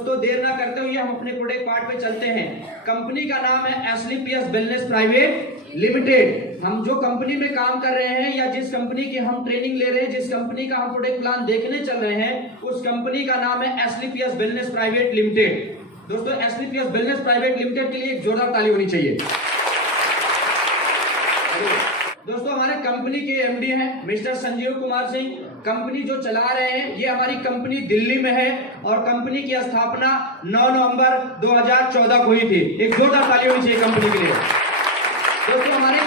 तो देर ना करते हुए हम अपने प्रोडक्ट पार्ट पे चलते हैं। कंपनी का नाम है एसलीपीएस वेलनेस प्राइवेट लिमिटेड। हम जो कंपनी में काम कर रहे हैं या जिस कंपनी की हम ट्रेनिंग ले रहे हैं, जिस कंपनी का हम प्रोडक्ट प्लान देखने चल रहे हैं, उस कंपनी का नाम है एसलीपीएस वेलनेस प्राइवेट लिमिटेड। दोस्तों, एसलीपीएस वेलनेस प्राइवेट लिमिटेड के लिए एक जोरदार ताली होनी चाहिए। दोस्तों, हमारे कंपनी के एमडी हैं मिस्टर संजीव कुमार सिंह। कंपनी जो चला रहे हैं ये हमारी कंपनी दिल्ली में है और कंपनी की स्थापना 9 नवंबर 2014 को हुई थी। एक जोरदार ताली होनी चाहिए कंपनी के लिए। दोस्तों, हमारी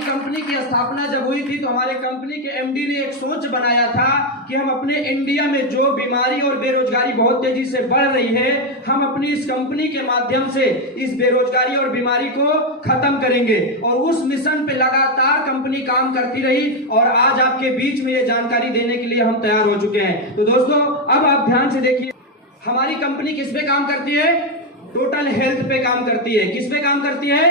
कंपनी की स्थापना जब हुई थी तो हमारे कंपनी के एमडी ने एक सोच बनाया था कि हम अपने इंडिया में जो बीमारी और बेरोजगारी बहुत तेजी से बढ़ रही है, हम अपनी इस कंपनी के माध्यम से इस बेरोजगारी और बीमारी को खत्म करेंगे। और उस मिशन पे लगातार कंपनी काम करती रही और आज आपके बीच में ये जानकारी देने के लिए हम तैयार हो चुके हैं। तो दोस्तों, अब आप ध्यान से देखिए, हमारी कंपनी किस पे काम करती है? टोटल हेल्थ पे काम करती है। किस पे काम करती है?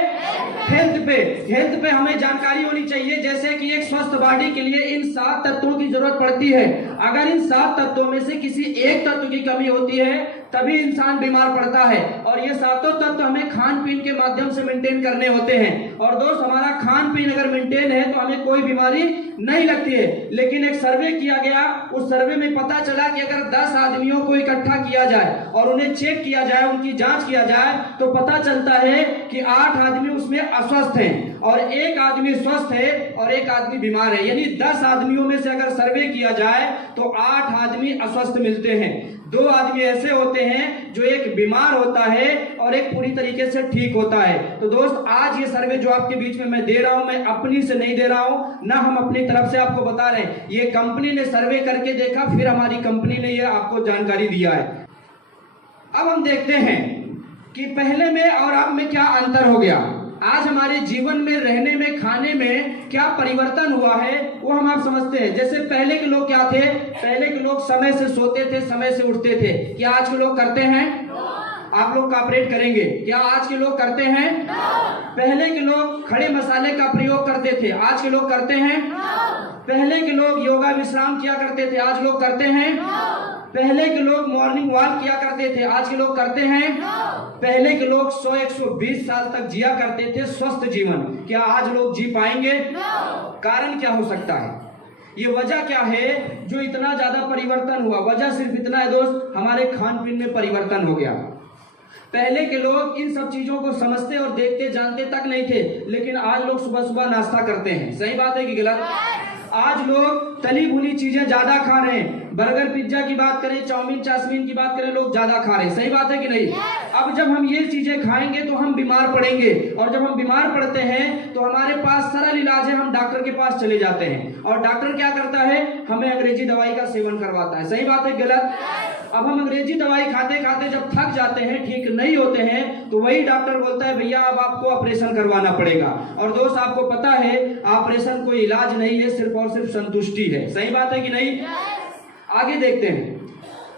हेल्थ पे। हेल्थ पे हमें जानकारी होनी चाहिए, जैसे कि एक स्वस्थ बॉडी के लिए इन 7 तत्वों की जरूरत पड़ती है। अगर इन 7 तत्वों में से किसी एक तत्व की कमी होती है तभी इंसान बीमार पड़ता है। और ये 7 तत्व हमें खान पीन के माध्यम से मेंटेन करने होते हैं। और दोस्त, हमारा खान पीन अगर मेंटेन है तो हमें कोई बीमारी नहीं लगती है। लेकिन एक सर्वे किया गया, उस सर्वे में पता चला कि अगर 10 आदमियों को इकट्ठा किया जाए और उन्हें चेक किया जाए, उनकी जांच किया जाए, तो पता चलता है कि 8 आदमी उसमें अस्वस्थ हैं और 1 आदमी स्वस्थ है और 1 आदमी बीमार है। यानी 10 आदमियों में से अगर सर्वे किया जाए तो 8 आदमी अस्वस्थ मिलते हैं। 2 आदमी ऐसे होते हैं जो एक बीमार होता है और एक पूरी तरीके से ठीक होता है। तो दोस्त, आज ये सर्वे जो आपके बीच में मैं दे रहा हूं, मैं अपनी से नहीं दे रहा हूं, ना हम अपनी तरफ से आपको बता रहे हैं। ये कंपनी ने सर्वे करके देखा, फिर हमारी कंपनी ने ये आपको जानकारी दिया है। अब हम देखते हैं कि पहले में और अब में क्या अंतर हो गया। आज हमारे जीवन में रहने में, खाने में क्या परिवर्तन हुआ है वो हम आप समझते हैं। जैसे पहले के लोग क्या थे? पहले के लोग समय से सोते थे, समय से उठते थे। क्या आज के लोग करते हैं? आप लोग कॉपरेट करेंगे? क्या आज के लोग करते हैं? पहले के लोग खड़े मसाले का प्रयोग करते थे, आज के लोग करते हैं? पहले के लोग योगा विश्राम किया करते थे, आज लोग करते हैं? पहले के लोग मॉर्निंग वॉक किया करते थे, आज के लोग करते हैं? पहले के लोग 100-120 साल तक जिया करते थे स्वस्थ जीवन, क्या आज लोग जी पाएंगे? कारण क्या हो सकता है? ये वजह क्या है जो इतना ज्यादा परिवर्तन हुआ? वजह सिर्फ इतना है दोस्त, हमारे खान पीन में परिवर्तन हो गया। पहले के लोग इन सब चीजों को समझते और देखते जानते तक नहीं थे, लेकिन आज लोग सुबह सुबह नाश्ता करते हैं। सही बात है कि गलत? आज लोग तली भुनी चीजें ज्यादा खा रहे हैं। बर्गर पिज्जा की बात करें, चाउमीन चासमीन की बात करें, लोग ज्यादा खा रहे हैं। सही बात है कि नहीं? अब जब हम ये चीजें खाएंगे तो हम बीमार पड़ेंगे, और जब हम बीमार पड़ते हैं तो हमारे पास सरल इलाज है, हम डॉक्टर के पास चले जाते हैं। और डॉक्टर क्या करता है? हमें अंग्रेजी दवाई का सेवन करवाता है। सही बात है गलत? अब हम अंग्रेजी दवाई खाते खाते जब थक जाते हैं, ठीक नहीं होते हैं, तो वही डॉक्टर बोलता है भैया अब आपको ऑपरेशन करवाना पड़ेगा। और दोस्त, आपको पता है ऑपरेशन कोई इलाज नहीं है, सिर्फ और सिर्फ संतुष्टि है। सही बात है कि नहीं? आगे देखते हैं।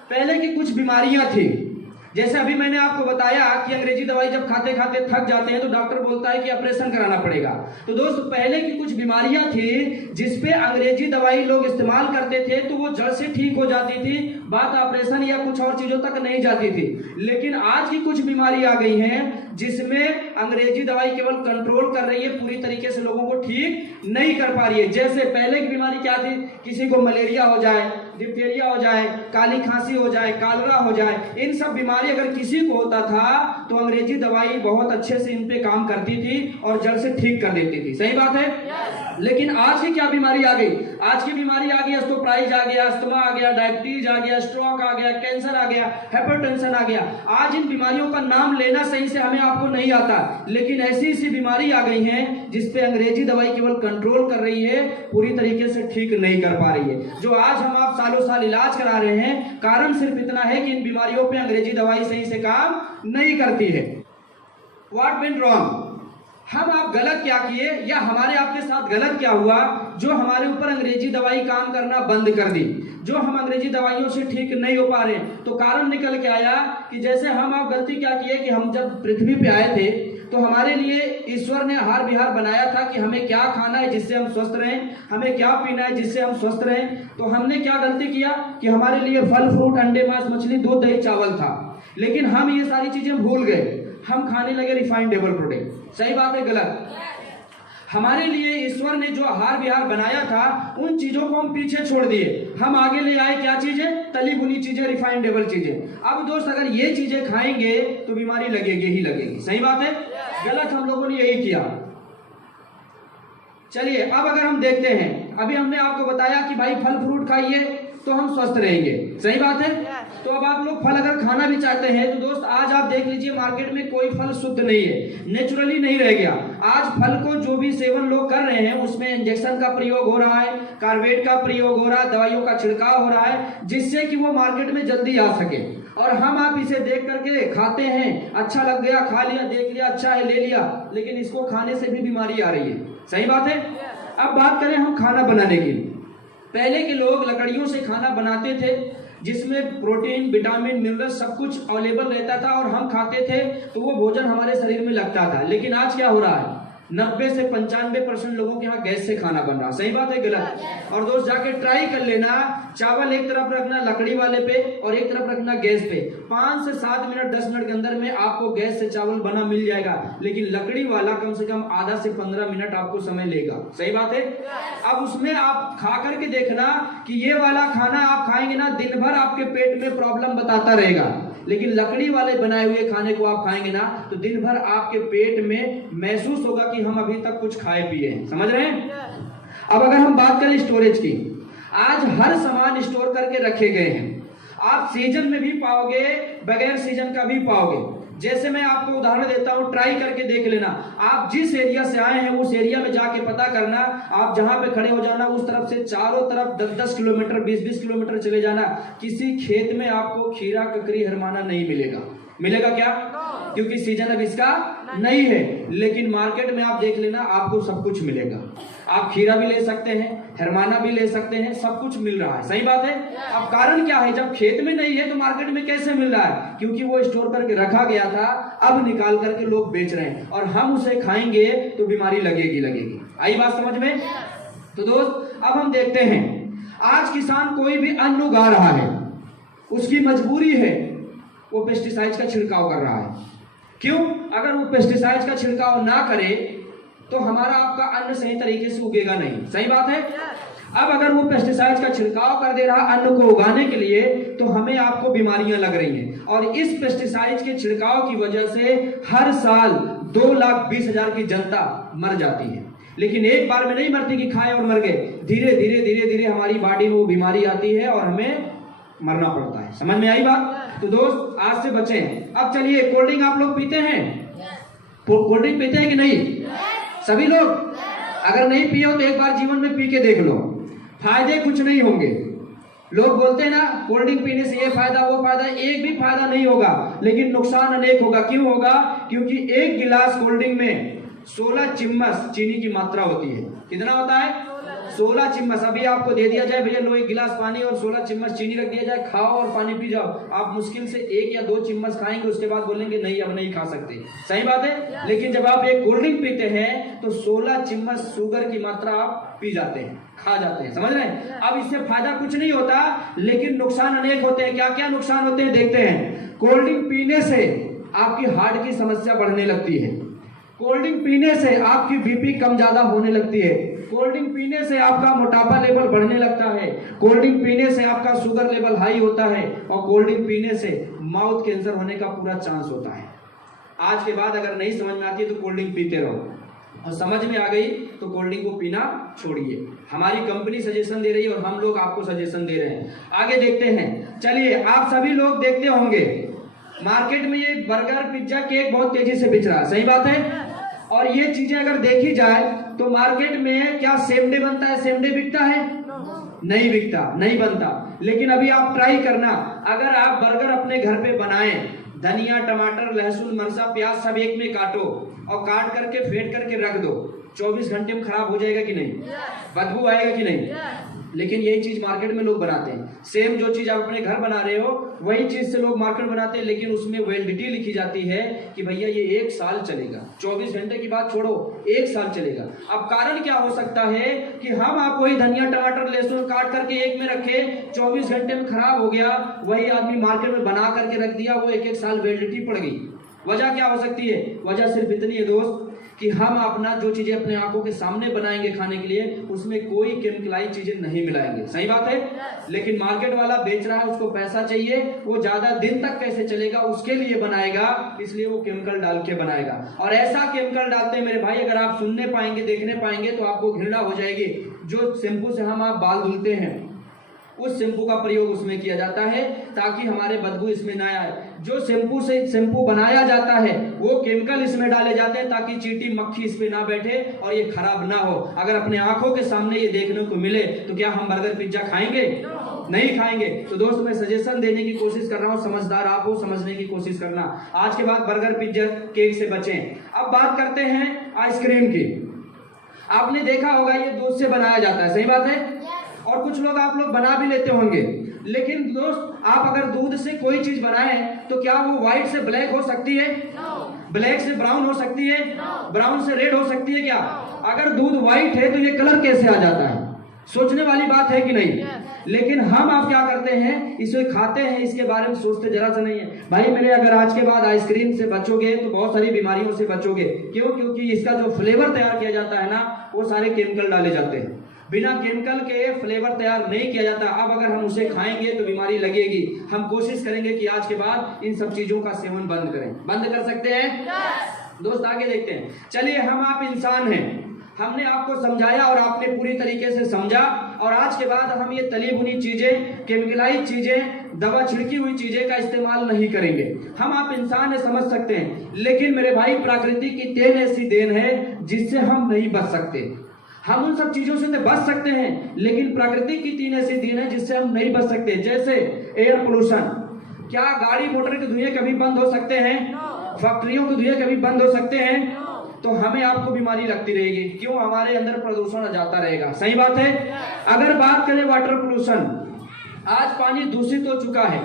पहले की कुछ बीमारियां थी, जैसे अभी मैंने आपको बताया कि अंग्रेजी दवाई जब खाते खाते थक जाते हैं तो डॉक्टर बोलता है कि ऑपरेशन कराना पड़ेगा। तो दोस्त, पहले की कुछ बीमारियां थी जिसपे अंग्रेजी दवाई लोग इस्तेमाल करते थे तो वो जड़ से ठीक हो जाती थी, बात ऑपरेशन या कुछ और चीजों तक नहीं जाती थी। लेकिन आज की कुछ बीमारी आ गई हैं जिसमें अंग्रेजी दवाई केवल कंट्रोल कर रही है, पूरी तरीके से लोगों को ठीक नहीं कर पा रही है। जैसे पहले की बीमारी क्या थी? किसी को मलेरिया हो जाए, डिप्थीरिया हो जाए, काली खांसी हो जाए, कालरा हो जाए, इन सब बीमारी अगर किसी को होता था तो अंग्रेजी दवाई बहुत अच्छे से इन पे काम करती थी और जड़ से ठीक कर देती थी। सही बात है? लेकिन आज की क्या बीमारी आ गई? आज की बीमारी आ गई ऑस्टियोआर्थराइटिस आ गया, अस्थमा आ गया, डायबिटीज आ गया, स्ट्रोक आ गया, कैंसर आ गया, हाइपरटेंशन आ गया। आज इन बीमारियों का नाम लेना सही से हमें आपको नहीं आता, लेकिन ऐसी ऐसी बीमारी आ गई हैं जिसपे अंग्रेजी दवाई केवल कंट्रोल कर रही है, पूरी तरीके से ठीक नहीं कर पा रही है। जो आज हम आप सालों साल इलाज करा रहे हैं, कारण सिर्फ इतना है कि इन बीमारियों पे अंग्रेजी दवाई सही से काम नहीं करती है। What went wrong? हम आप गलत क्या किए या हमारे आपके साथ गलत क्या हुआ जो हमारे ऊपर अंग्रेजी दवाई काम करना बंद कर दी, जो हम अंग्रेजी दवाइयों से ठीक नहीं हो पा रहे? तो कारण निकल के आया कि जैसे हम आप गलती क्या किए कि हम जब पृथ्वी पे आए थे तो हमारे लिए ईश्वर ने आहार विहार बनाया था कि हमें क्या खाना है जिससे हम स्वस्थ रहें, हमें क्या पीना है जिससे हम स्वस्थ रहें। तो हमने क्या गलती किया कि हमारे लिए फल फ्रूट अंडे मांस मछली दूध दही चावल था, लेकिन हम ये सारी चीजें भूल गए, हम खाने लगे रिफाइंडेबल प्रोडक्ट। सही बात है गलत? हमारे लिए ईश्वर ने जो आहार विहार बनाया था उन चीजों को हम पीछे छोड़ दिए, हम आगे ले आए क्या चीजें? तली भुनी चीजें, रिफाइंडेबल चीजें। अब दोस्त अगर ये चीजें खाएंगे तो बीमारी लगेगी ही लगेगी। सही बात है गलत? हम लोगों ने यही किया। चलिए अब अगर हम देखते हैं, अभी हमने आपको बताया कि भाई फल फ्रूट खाइए तो हम स्वस्थ रहेंगे। सही बात है? तो अब आप लोग फल अगर खाना भी चाहते हैं तो दोस्त आज आप देख लीजिए मार्केट में कोई फल शुद्ध नहीं है, नेचुरली नहीं रह गया। आज फल को जो भी सेवन लोग कर रहे हैं उसमें इंजेक्शन का प्रयोग हो रहा है, कार्बेट का प्रयोग हो रहा है, दवाइयों का छिड़काव हो रहा है जिससे कि वो मार्केट में जल्दी आ सके। और हम आप इसे देख करके खाते हैं, अच्छा लग गया, खा लिया, देख लिया अच्छा है ले लिया, लेकिन इसको खाने से भी बीमारी आ रही है। सही बात है? अब बात करें हम खाना बनाने की। पहले के लोग लकड़ियों से खाना बनाते थे जिसमें प्रोटीन विटामिन मिनरल सब कुछ अवेलेबल रहता था और हम खाते थे तो वो भोजन हमारे शरीर में लगता था। लेकिन आज क्या हो रहा है? 90 से 95% लोगों के यहाँ गैस से खाना बन रहा। सही बात है गलत? और दोस्त जाके ट्राई कर लेना, चावल एक तरफ रखना लकड़ी वाले पे और एक तरफ रखना गैस पे, 5 से 7 मिनट 10 मिनट के अंदर में आपको गैस से चावल बना मिल जाएगा, लेकिन लकड़ी वाला कम से कम आधा से 15 मिनट आपको समय लेगा। सही बात है? अब उसमें आप खा करके देखना कि ये वाला खाना आप खाएंगे ना दिन भर आपके पेट में प्रॉब्लम बताता रहेगा, लेकिन लकड़ी वाले बनाए हुए खाने को आप खाएंगे ना तो दिन भर आपके पेट में महसूस होगा कि हम अभी तक कुछ खाए पिए हैं। समझ रहे हैं? अब अगर हम बात करें स्टोरेज की, आज हर सामान स्टोर करके रखे गए हैं। आप सीजन में भी पाओगे, बगैर सीजन का भी पाओगे। जैसे मैं आपको उदाहरण देता हूं, ट्राई करके देख लेना। आप जिस एरिया से आए हैं उस एरिया में जाके पता करना, आप जहां पे खड़े हो जाना उस तरफ से चारों तरफ 10-10 किलोमीटर 20-20 किलोमीटर चले जाना, किसी खेत में आपको खीरा ककड़ी हरमाना नहीं मिलेगा। मिलेगा क्या? क्योंकि सीजन अब इसका नहीं है। लेकिन मार्केट में आप देख लेना आपको सब कुछ मिलेगा। आप खीरा भी ले सकते हैं, हरमाना भी ले सकते हैं, सब कुछ मिल रहा है। सही बात है? अब कारण क्या है? जब खेत में नहीं है तो मार्केट में कैसे मिल रहा है? क्योंकि वो स्टोर करके रखा गया था, अब निकाल करके लोग बेच रहे हैं और हम उसे खाएंगे तो बीमारी लगेगी। आई बात समझ में? तो दोस्त अब हम देखते हैं, आज किसान कोई भी अन्न उगा रहा है, उसकी मजबूरी है वो पेस्टिसाइड्स का छिड़काव कर रहा है। क्यों? अगर वो पेस्टिसाइड्स का छिड़काव ना करे तो हमारा आपका अन्न सही तरीके से उगेगा नहीं। सही बात है? अब अगर वो पेस्टिसाइड्स का छिड़काव कर दे रहा अन्न को उगाने के लिए तो हमें आपको बीमारियां लग रही हैं, और इस पेस्टिसाइड्स के छिड़काव की वजह से हर साल 2,20,000 की जनता मर जाती है। लेकिन एक बार में नहीं मरती कि खाए और मर गए, धीरे धीरे हमारी बॉडी में वो बीमारी आती है और हमें मरना पड़ता है। समझ में आई बात? तो दोस्त आज से बचें। अब चलिए, कोल्ड ड्रिंक आप लोग पीते हैं? कोल्ड ड्रिंक पीते हैं कि नहीं? सभी लोग? अगर नहीं पिए हो तो एक बार जीवन में पी के देख लो, फायदे कुछ नहीं होंगे। लोग बोलते हैं ना कोल्ड ड्रिंक पीने से ये फायदा वो फायदा, एक भी फायदा नहीं होगा, लेकिन नुकसान अनेक होगा। क्यों होगा? क्योंकि एक गिलास कोल्ड ड्रिंक में 16 चम्मच चीनी की मात्रा होती है। कितना होता है? 16 चम्मच। अभी आपको दे दिया जाए भैया लो एक गिलास पानी और 16 चम्मच चीनी रख दिया जाए, खाओ और पानी पी जाओ, आप मुश्किल से 1 या 2 चम्मच खाएंगे, उसके बाद बोलेंगे नहीं अब नहीं खा सकते। सही बात है? लेकिन जब आप एक कोल्ड ड्रिंक पीते हैं तो 16 चम्मच शुगर की मात्रा आप पी जाते हैं, खा जाते हैं। समझ रहे हैं? अब इससे फायदा कुछ नहीं होता, लेकिन नुकसान अनेक होते हैं। क्या क्या नुकसान होते हैं देखते हैं। कोल्ड ड्रिंक पीने से आपकी हार्ट की समस्या बढ़ने लगती है। कोल्ड ड्रिंक पीने से आपकी बीपी कम ज्यादा होने लगती है। कोल्ड ड्रिंक पीने से आपका मोटापा लेवल बढ़ने लगता है। कोल्ड ड्रिंक पीने से आपका शुगर लेवल हाई होता है और कोल्ड ड्रिंक पीने से माउथ कैंसर होने का पूरा चांस होता है। आज के बाद अगर नहीं समझ में आती है तो कोल्ड ड्रिंक पीते रहो, और समझ में आ गई तो कोल्ड ड्रिंक को पीना छोड़िए। हमारी कंपनी सजेशन दे रही है और हम लोग आपको सजेशन दे रहे हैं। आगे देखते हैं। चलिए, आप सभी लोग देखते होंगे मार्केट में ये बर्गर पिज्जा केक बहुत तेजी से बिक रहा है। सही बात है? और ये चीजें अगर देखी जाए तो मार्केट में क्या सेम डे बनता है? सेम डे बिकता है? नहीं बिकता, नहीं बनता। लेकिन अभी आप ट्राई करना, अगर आप बर्गर अपने घर पे बनाएं, धनिया टमाटर लहसुन मरचा प्याज सब एक में काटो और काट करके फेंट करके रख दो, 24 घंटे में खराब हो जाएगा कि नहीं? बदबू आएगा कि नहीं? लेकिन यही चीज मार्केट में लोग बनाते हैं। सेम जो चीज आप अपने घर बना रहे हो वही चीज से लोग मार्केट बनाते हैं, लेकिन उसमें वैलिडिटी लिखी जाती है कि भैया ये 1 साल चलेगा। 24 घंटे की बात छोड़ो, 1 साल चलेगा। अब कारण क्या हो सकता है कि हम आप वही धनिया टमाटर लहसुन काट करके एक में रखे, 24 घंटे में खराब हो गया, वही आदमी मार्केट में बना करके रख दिया, वो 1-1 साल वैलिडिटी पड़ गई। वजह क्या हो सकती है? वजह सिर्फ इतनी है दोस्त कि हम अपना जो चीजें अपने आंखों के सामने बनाएंगे खाने के लिए, उसमें कोई केमिकलाइज चीजें नहीं मिलाएंगे। सही बात है। लेकिन मार्केट वाला बेच रहा है, उसको पैसा चाहिए, वो ज्यादा दिन तक कैसे चलेगा उसके लिए बनाएगा, इसलिए वो केमिकल डाल के बनाएगा। और ऐसा केमिकल डालते हैं मेरे भाई, अगर आप सुनने पाएंगे देखने पाएंगे तो आपको घृणा हो जाएगी। जो शैम्पू से हम आप बाल धुलते हैं उस शैम्पू का प्रयोग उसमें किया जाता है ताकि हमारे बदबू इसमें ना आए। जो शैम्पू से शैम्पू बनाया जाता है वो केमिकल इसमें डाले जाते हैं ताकि चींटी मक्खी इस पे ना बैठे और ये खराब ना हो। अगर अपने आंखों के सामने ये देखने को मिले तो क्या हम बर्गर पिज्जा खाएंगे? नहीं खाएंगे। तो दोस्त मैं सजेशन देने की कोशिश कर रहा हूँ, समझदार आप हो, समझने की कोशिश करना। आज के बाद बर्गर पिज्जा केक से बचें। अब बात करते हैं आइसक्रीम की। आपने देखा होगा ये दूध से बनाया जाता है, सही बात है, और कुछ लोग आप लोग बना भी लेते होंगे। लेकिन दोस्त आप अगर दूध से कोई चीज बनाएं तो क्या वो व्हाइट से ब्लैक हो सकती है? ब्लैक से ब्राउन हो सकती है? ब्राउन से रेड हो सकती है क्या? अगर दूध व्हाइट है तो ये कलर कैसे आ जाता है? सोचने वाली बात है कि नहीं? लेकिन हम आप क्या करते हैं, इसे खाते हैं, इसके बारे में सोचते जरा सा नहीं है। भाई मेरे अगर आज के बाद आइसक्रीम से बचोगे तो बहुत सारी बीमारियों से बचोगे। क्यों? क्योंकि इसका जो फ्लेवर तैयार किया जाता है ना, वो सारे केमिकल डाले जाते हैं। बिना केमिकल के फ्लेवर तैयार नहीं किया जाता। अब अगर हम उसे खाएंगे तो बीमारी लगेगी। हम कोशिश करेंगे कि आज के बाद इन सब चीजों का सेवन बंद करें। बंद कर सकते हैं? दोस्त आगे देखते हैं। चलिए, हम आप इंसान हैं, हमने आपको समझाया और आपने पूरी तरीके से समझा, और आज के बाद हम ये तली भुनी चीजें, केमिकलाइज चीजें, दवा छिड़की हुई चीजें का इस्तेमाल नहीं करेंगे। हम आप इंसान है, समझ सकते हैं, लेकिन मेरे भाई प्रकृति की देन ऐसी देन है जिससे हम नहीं बच सकते। हम उन सब चीजों से तो बच सकते हैं, लेकिन प्रकृति की 3 ऐसी देन है जिससे हम नहीं बच सकते। जैसे एयर पोल्यूशन। क्या गाड़ी मोटर के धुएं कभी बंद हो सकते हैं? फैक्ट्रियों के धुएं कभी बंद हो सकते हैं? तो हमें आपको बीमारी लगती रहेगी। क्यों? हमारे अंदर प्रदूषण जाता रहेगा। सही बात है। अगर बात करें वाटर पोल्यूशन, आज पानी दूषित हो चुका है।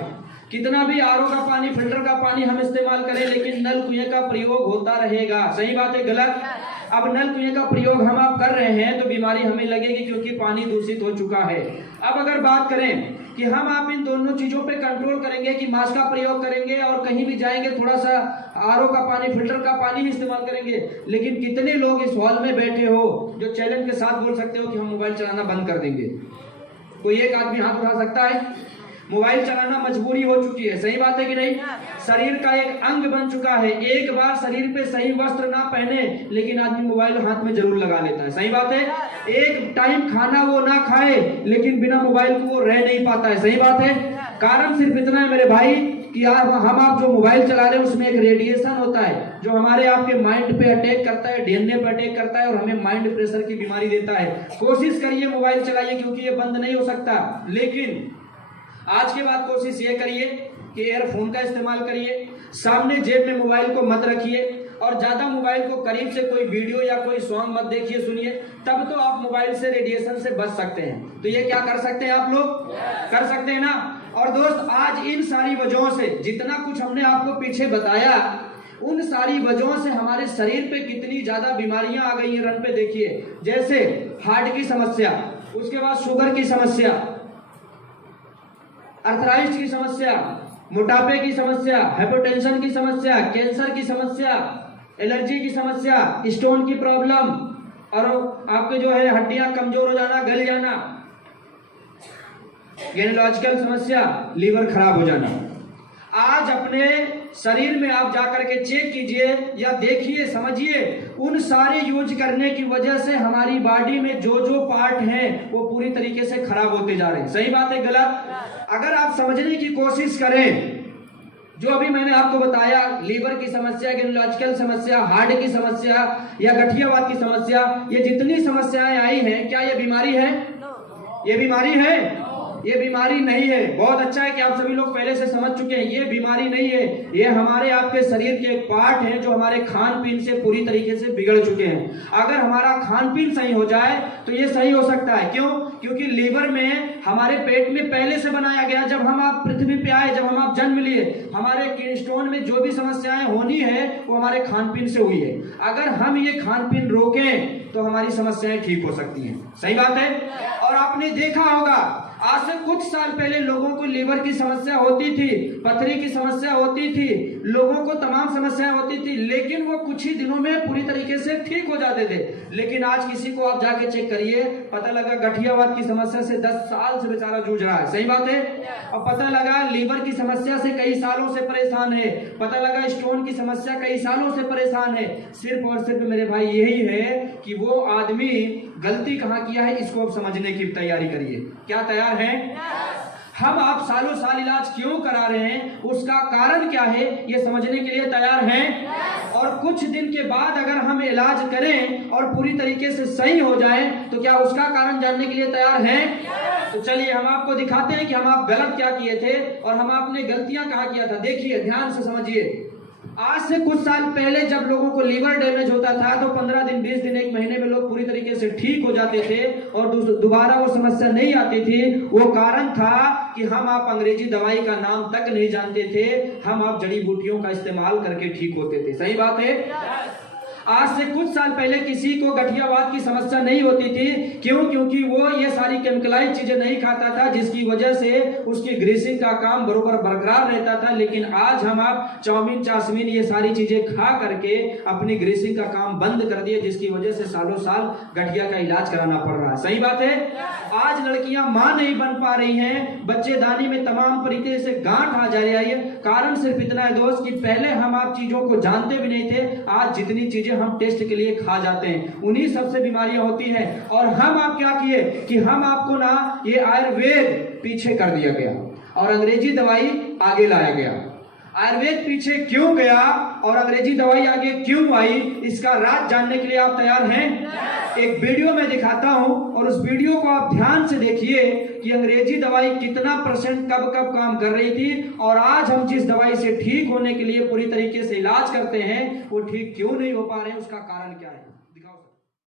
कितना भी आरओ का पानी, फिल्टर का पानी हम इस्तेमाल करें, लेकिन नल कुएं का प्रयोग होता रहेगा। सही बात है? गलत? अब नल कुएं का प्रयोग हम आप कर रहे हैं तो बीमारी हमें लगेगी क्योंकि पानी दूषित हो चुका है। अब अगर बात करें कि हम आप इन दोनों चीजों पे कंट्रोल करेंगे कि मास्क का प्रयोग करेंगे और कहीं भी जाएंगे थोड़ा सा आरओ का पानी, फिल्टर का पानी ही इस्तेमाल करेंगे, लेकिन कितने लोग इस हॉल में बैठे हो जो चैलेंज के साथ बोल सकते हो कि हम मोबाइल चलाना बंद कर देंगे? कोई एक आदमी हाथ उठा सकता है? मोबाइल चलाना मजबूरी हो चुकी है। सही बात है कि नहीं? शरीर का एक अंग बन चुका है। एक बार शरीर पे सही वस्त्र ना पहने लेकिन आदमी मोबाइल हाथ में जरूर लगा लेता है। सही बात है? एक टाइम खाना वो ना खाए लेकिन बिना मोबाइल को वो रह नहीं पाता है। सही बात है? कारण सिर्फ इतना है मेरे भाई कि हम आप जो मोबाइल चला रहे हैं उसमें एक रेडिएशन होता है जो हमारे आपके माइंड पे अटैक करता है, डीएनए पे अटैक करता है और हमें माइंड प्रेशर की बीमारी देता है। कोशिश करिए मोबाइल चलाइए क्योंकि ये बंद नहीं हो सकता, लेकिन आज के बाद कोशिश ये करिए कि ईयरफोन का इस्तेमाल करिए, सामने जेब में मोबाइल को मत रखिए और ज्यादा मोबाइल को करीब से कोई वीडियो या कोई सॉन्ग मत देखिए, सुनिए, तब तो आप मोबाइल से रेडिएशन से बच सकते हैं। तो ये क्या कर सकते हैं आप लोग? कर सकते हैं ना? और दोस्त आज इन सारी वजहों से जितना कुछ हमने आपको पीछे बताया, उन सारी वजहों से हमारे शरीर पे कितनी ज्यादा बीमारियां आ गई हैं। रन पे देखिए, जैसे हार्ट की समस्या, उसके बाद शुगर की समस्या, अर्थराइटिस की समस्या, मोटापे की समस्या, हाइपरटेंशन की समस्या, कैंसर की समस्या, एलर्जी की समस्या, स्टोन की प्रॉब्लम, और आपके जो है हड्डियां कमजोर हो जाना, गल जाना, गैनोलॉजिकल समस्या, लीवर खराब हो जाना। आज अपने शरीर में आप जाकर के चेक कीजिए या देखिए, समझिए, उन सारे यूज करने की वजह से हमारी बॉडी में जो जो पार्ट हैं वो पूरी तरीके से खराब होते जा रहे हैं। सही बात है? गलत? अगर आप समझने की कोशिश करें, जो अभी मैंने आपको बताया, लीवर की समस्या, गैनोलॉजिकल समस्या, हार्ट की समस्या या गठियावाद की समस्या, ये जितनी समस्याएं आई हैं, क्या ये बीमारी है? ये बीमारी है? ये बीमारी नहीं है। बहुत अच्छा है कि आप सभी लोग पहले से समझ चुके हैं, ये बीमारी नहीं है, ये हमारे आपके शरीर के एक पार्ट हैं जो हमारे खान पीन से पूरी तरीके से बिगड़ चुके हैं। अगर हमारा खान पीन सही हो जाए तो ये सही हो सकता है। क्यों? क्योंकि लीवर में हमारे पेट में पहले से बनाया गया, जब हम आप पृथ्वी पे आए, जब हम आप जन्म लिए, हमारे किडनी स्टोन में जो भी समस्याएं होनी है वो हमारे खान पीन से हुई है। अगर हम ये खान पीन रोकें तो हमारी समस्याएं ठीक हो सकती हैं। सही बात है। और आपने देखा होगा आज से कुछ साल पहले लोगों को लीवर की समस्या होती थी, पथरी की समस्या होती थी, लोगों को तमाम समस्याएं होती थी, लेकिन वो कुछ ही दिनों में पूरी तरीके से ठीक हो जाते थे। लेकिन आज किसी को आप जाके चेक करिए, पता लगा गठियावात की समस्या से 10 साल से बेचारा जूझ रहा है। सही बात है। और पता लगा लीवर की समस्या से कई सालों से परेशान है, पता लगा स्टोन की समस्या कई सालों से परेशान है। सिर्फ और सिर्फ मेरे भाई यही है कि वो आदमी गलती कहां किया है, इसको अब समझने की तैयारी करिए। क्या तैयार हैं? हम आप सालों साल इलाज क्यों करा रहे हैं, उसका कारण क्या है, ये समझने के लिए तैयार हैं? और कुछ दिन के बाद अगर हम इलाज करें और पूरी तरीके से सही हो जाए तो क्या उसका कारण जानने के लिए तैयार हैं? तो चलिए हम आपको दिखाते हैं कि हम आप गलत क्या किए थे और हम आपने गलतियां कहाँ किया था। देखिए, ध्यान से समझिए। आज से कुछ साल पहले जब लोगों को लीवर डैमेज होता था तो 15 दिन, 20 दिन, 1 महीने में लोग पूरी तरीके से ठीक हो जाते थे और दोबारा वो समस्या नहीं आती थी। वो कारण था कि हम आप अंग्रेजी दवाई का नाम तक नहीं जानते थे, हम आप जड़ी बूटियों का इस्तेमाल करके ठीक होते थे। सही बात है। आज से कुछ साल पहले किसी को गठियावात की समस्या नहीं होती थी। क्यों? क्योंकि वो ये सारी केमिकलाइज चीजें नहीं खाता था, जिसकी वजह से उसकी ग्रीसिंग का काम बरोबर बरकरार रहता था। लेकिन आज हम आप चाउमीन, चाशमीन, ये सारी चीजें खा करके अपनी ग्रीसिंग का काम बंद कर दिए, जिसकी वजह से सालों साल गठिया का इलाज कराना पड़ रहा है। सही बात है। आज लड़कियां मां नहीं बन पा रही हैं, बच्चेदानी में तमाम तरीके से गांठ आ जा रही है। कारण सिर्फ इतना है दोस्त कि पहले हम आप चीजों को जानते भी नहीं थे। आज जितनी चीजें हम टेस्ट के लिए खा जाते हैं उन्हीं सबसे बीमारियां होती हैं। और हम आप क्या किए कि हम आपको ना ये आयुर्वेद पीछे कर दिया गया और अंग्रेजी दवाई आगे लाया गया। आयुर्वेद पीछे क्यों गया और अंग्रेजी दवाई आगे क्यों आई, इसका राज जानने के लिए आप तैयार हैं? एक वीडियो में दिखाता हूं और उस वीडियो को आप ध्यान से देखिए कि अंग्रेजी दवाई कितना % कब कब काम कर रही थी और आज हम जिस दवाई से ठीक होने के लिए पूरी तरीके से इलाज करते हैं वो ठीक क्यों नहीं हो पा रहे हैं, उसका कारण क्या है।